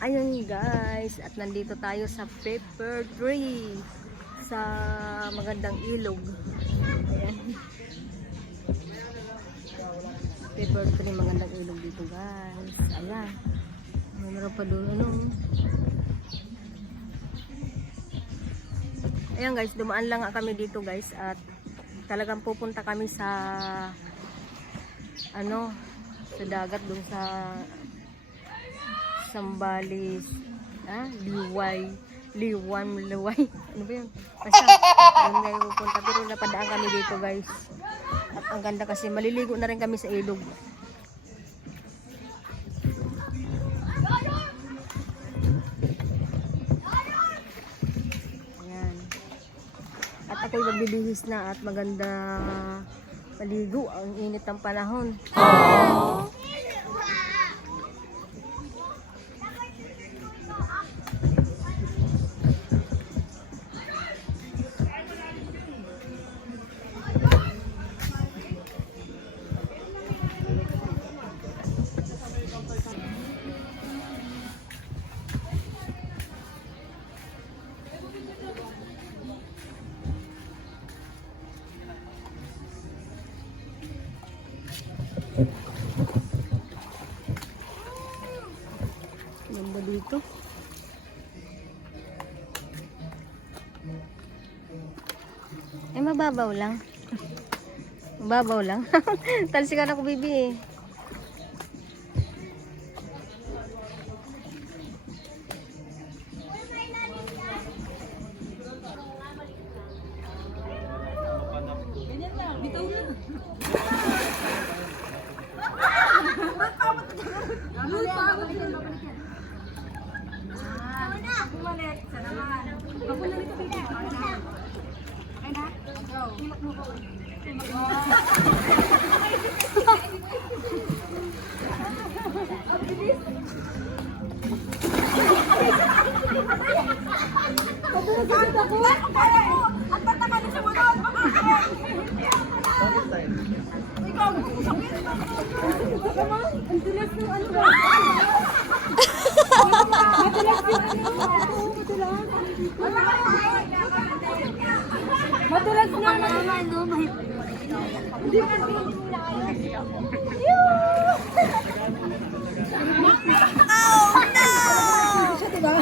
Ayun guys, at nandito tayo sa Paper Tree sa magandang ilog. Ayan. Paper Tree, magandang ilog dito guys. Ayan. Meron pa doon ano. Ayan guys, dumaan lang kami dito guys at talagang pupunta kami sa ano, sa dagat doon sa Sambales, Liway, ano ba yun? Basta, doon tayo pupunta. Pero napadaan kami dito guys. At ang ganda kasi, maliligo na rin kami sa ilog. Ayan. At ako'y magbibihis na at maganda maligo. Ang init ng panahon. Aww. Ganda dito. Mababaw lang. Mababaw lang. Talsikan ako, baby. Ganyan lang. Bitaw na. Bumalik sa naman. Ako na nito baby. Ay na. Go. Hilak mo ko. Pagbugat ako. Ang tatama na sa mulod. Ikaw, sakit. Ang dulas ng ano ba? Matulas na naman, no? Hindi ka oh, no! Siya, diba?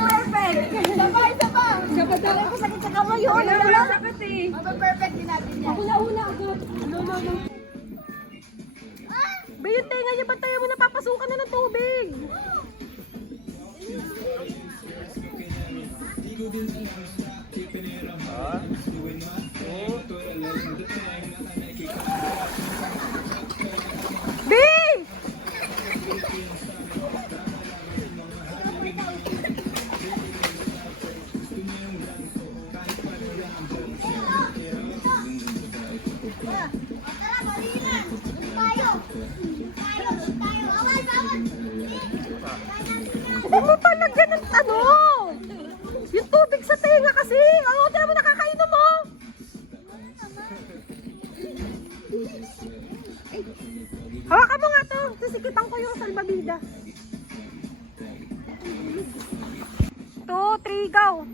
Perfect! Isa pa! Siya pa daw. Ako sakit sa kamay yun. Wala sakit eh. Perfect din natin yan. Ako na agad. No. Ba yung tenga niya, ba't tayo mo napapasukan na ng tubig? Bing! Huwag mo pa lagyan ng ano! Yung tubig sa tenga kasi! Oo, tira mo nakakainom mo! Hawakan mo nga to! Sisikitan ko yung salbabida. 2, 3, go!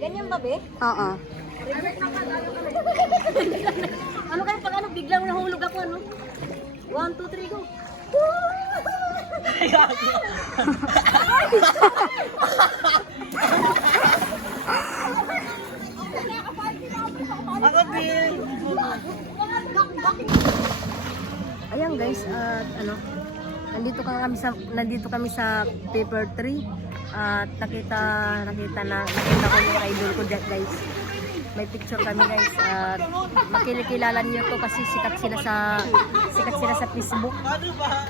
Ganyan ba, be? Oo. Ano kayo pag ano, biglang nahulog ako, ano? 1, 2, 3, go! Ayan guys, at ano, nandito kami sa Paper Tree at nakita ko yung idol ko dyan guys. May picture kami guys at makikilala niyo to kasi sikat sila sa Facebook.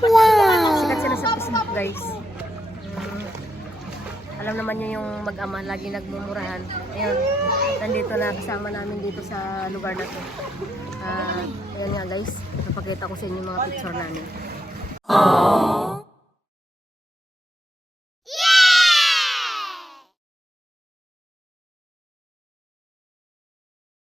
Wow! Sikat sila sa Facebook guys. Alam naman niyo yung mag-ama lagi nagmumurahan. Ayun, nandito na kasama namin dito sa lugar na to. Ayun nga guys, napakita ko sa inyo mga picture namin. Aww.